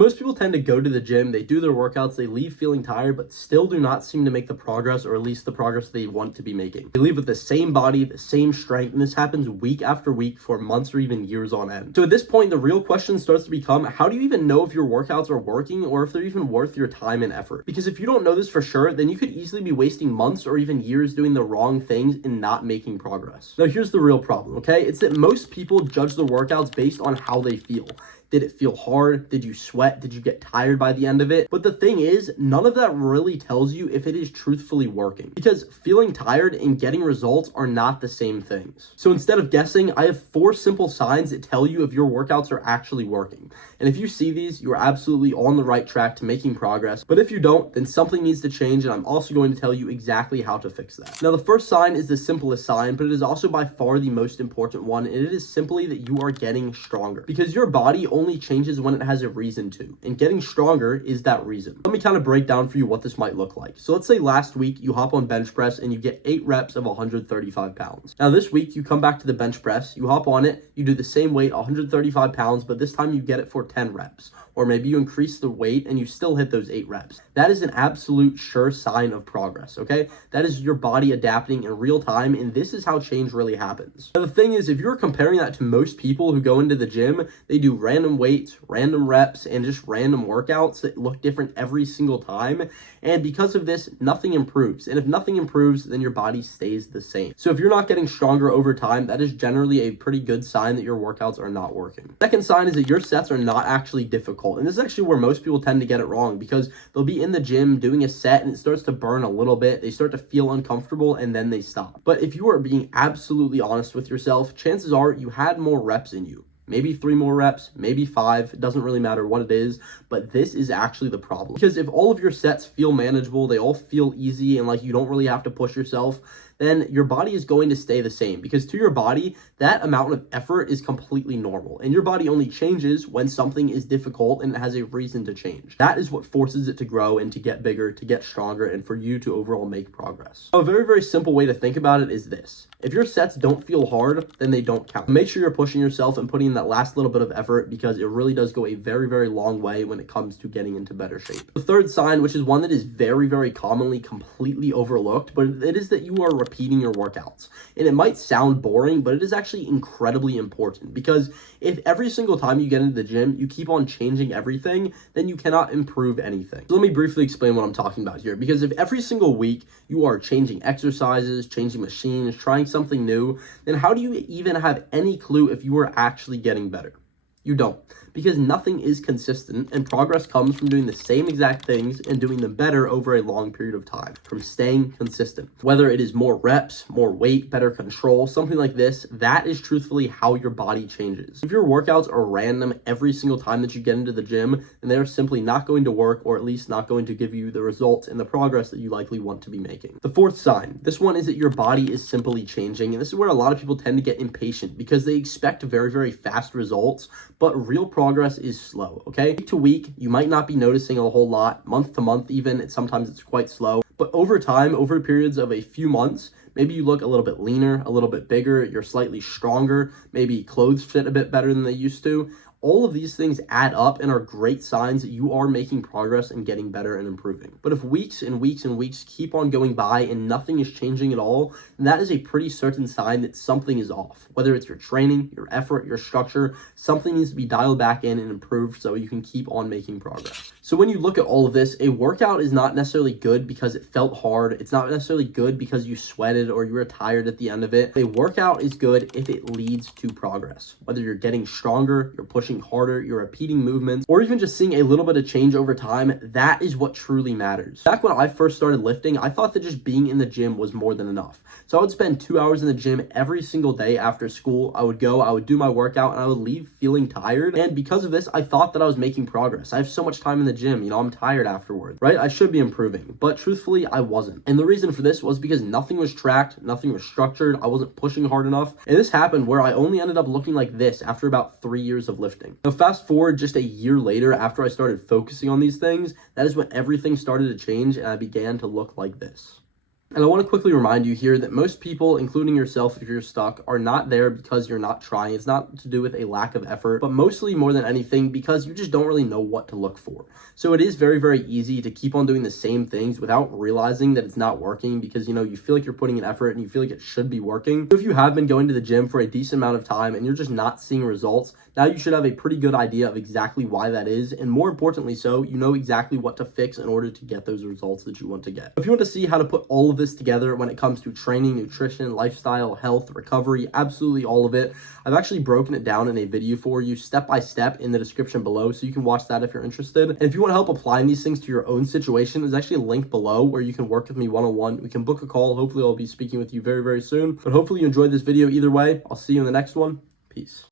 most people tend to go to the gym, they do their workouts, they leave feeling tired, but still do not seem to make the progress, or at least the progress they want to be making. They leave with the same body, the same strength, and this happens week after week for months or even years on end. So at this point, the real question starts to become, how do you even know if your workouts are working or if they're even worth your time and effort? Because if you don't know this for sure, then you could easily be wasting months or even years doing the wrong things and not making progress. Now, here's the real problem, okay? It's that most people judge their workouts based on how they feel. Did it feel hard? Did you sweat? Did you get tired by the end of it? But the thing is, none of that really tells you if it is truthfully working, because feeling tired and getting results are not the same things. So instead of guessing, I have 4 simple signs that tell you if your workouts are actually working. And if you see these, you are absolutely on the right track to making progress. But if you don't, then something needs to change, and I'm also going to tell you exactly how to fix that. Now, the first sign is the simplest sign, but it is also by far the most important one, and it is simply that you are getting stronger, because your body only changes when it has a reason to, and getting stronger is that reason. Let me kind of break down for you what this might look like. So let's say last week you hop on bench press and you get 8 reps of 135 pounds. Now this week you come back to the bench press, you hop on it, you do the same weight, 135 pounds, but this time you get it for 10 reps. Or maybe you increase the weight and you still hit those 8 reps. That is an absolute sure sign of progress, okay? That is your body adapting in real time, and this is how change really happens. Now the thing is, if you're comparing that to most people who go into the gym, they do random weights, random reps, and just random workouts that look different every single time. And because of this, nothing improves. And if nothing improves, then your body stays the same. So if you're not getting stronger over time, that is generally a pretty good sign that your workouts are not working. Second sign is that your sets are not actually difficult. And this is actually where most people tend to get it wrong, because they'll be in the gym doing a set and it starts to burn a little bit. They start to feel uncomfortable and then they stop. But if you are being absolutely honest with yourself, chances are you had more reps in you. Maybe 3 more reps, maybe 5, it doesn't really matter what it is, but this is actually the problem. Because if all of your sets feel manageable, they all feel easy, and like you don't really have to push yourself, then your body is going to stay the same, because to your body, that amount of effort is completely normal. And your body only changes when something is difficult and it has a reason to change. That is what forces it to grow and to get bigger, to get stronger, and for you to overall make progress. A very, very simple way to think about it is this. If your sets don't feel hard, then they don't count. Make sure you're pushing yourself and putting in that last little bit of effort, because it really does go a very, very long way when it comes to getting into better shape. The third sign, which is one that is very, very commonly completely overlooked, but it is that you are repeating your workouts. And it might sound boring, but it is actually incredibly important, because if every single time you get into the gym, you keep on changing everything, then you cannot improve anything. So let me briefly explain what I'm talking about here, because if every single week you are changing exercises, changing machines, trying something new, then how do you even have any clue if you are actually getting better? You don't, because nothing is consistent, and progress comes from doing the same exact things and doing them better over a long period of time, from staying consistent. Whether it is more reps, more weight, better control, something like this, that is truthfully how your body changes. If your workouts are random every single time that you get into the gym, then they're simply not going to work, or at least not going to give you the results and the progress that you likely want to be making. The fourth sign, this one is that your body is simply changing, and this is where a lot of people tend to get impatient, because they expect very, very fast results, but real progress is slow, okay? Week to week, you might not be noticing a whole lot. Month to month even, sometimes it's quite slow. But over time, over periods of a few months, maybe you look a little bit leaner, a little bit bigger, you're slightly stronger, maybe clothes fit a bit better than they used to. All of these things add up and are great signs that you are making progress and getting better and improving. But if weeks and weeks and weeks keep on going by and nothing is changing at all, then that is a pretty certain sign that something is off. Whether it's your training, your effort, your structure, something needs to be dialed back in and improved so you can keep on making progress. So when you look at all of this, a workout is not necessarily good because it felt hard. It's not necessarily good because you sweated or you were tired at the end of it. A workout is good if it leads to progress. Whether you're getting stronger, you're pushing harder, you're repeating movements, or even just seeing a little bit of change over time, that is what truly matters. Back when I first started lifting, I thought that just being in the gym was more than enough. So I would spend 2 hours in the gym every single day after school. I would go, I would do my workout, and I would leave feeling tired. And because of this, I thought that I was making progress. I have so much time in the gym, I'm tired afterwards, right? I should be improving, but truthfully, I wasn't. And the reason for this was because nothing was tracked, nothing was structured, I wasn't pushing hard enough. And this happened where I only ended up looking like this after about 3 years of lifting. Now, fast forward just a year later, after I started focusing on these things, that is when everything started to change and I began to look like this. And I want to quickly remind you here that most people, including yourself if you're stuck, are not there because you're not trying. It's not to do with a lack of effort, but mostly more than anything because you just don't really know what to look for. So it is very, very easy to keep on doing the same things without realizing that it's not working because, you feel like you're putting an effort and you feel like it should be working. So if you have been going to the gym for a decent amount of time and you're just not seeing results, now you should have a pretty good idea of exactly why that is. And more importantly so, you know exactly what to fix in order to get those results that you want to get. If you want to see how to put all of this together when it comes to training, nutrition, lifestyle, health, recovery, absolutely all of it, I've actually broken it down in a video for you step by step in the description below, so you can watch that if you're interested. And if you want to help applying these things to your own situation, there's actually a link below where you can work with me one-on-one. We can book a call. Hopefully I'll be speaking with you very, very soon. But hopefully you enjoyed this video either way. I'll see you in the next one. Peace.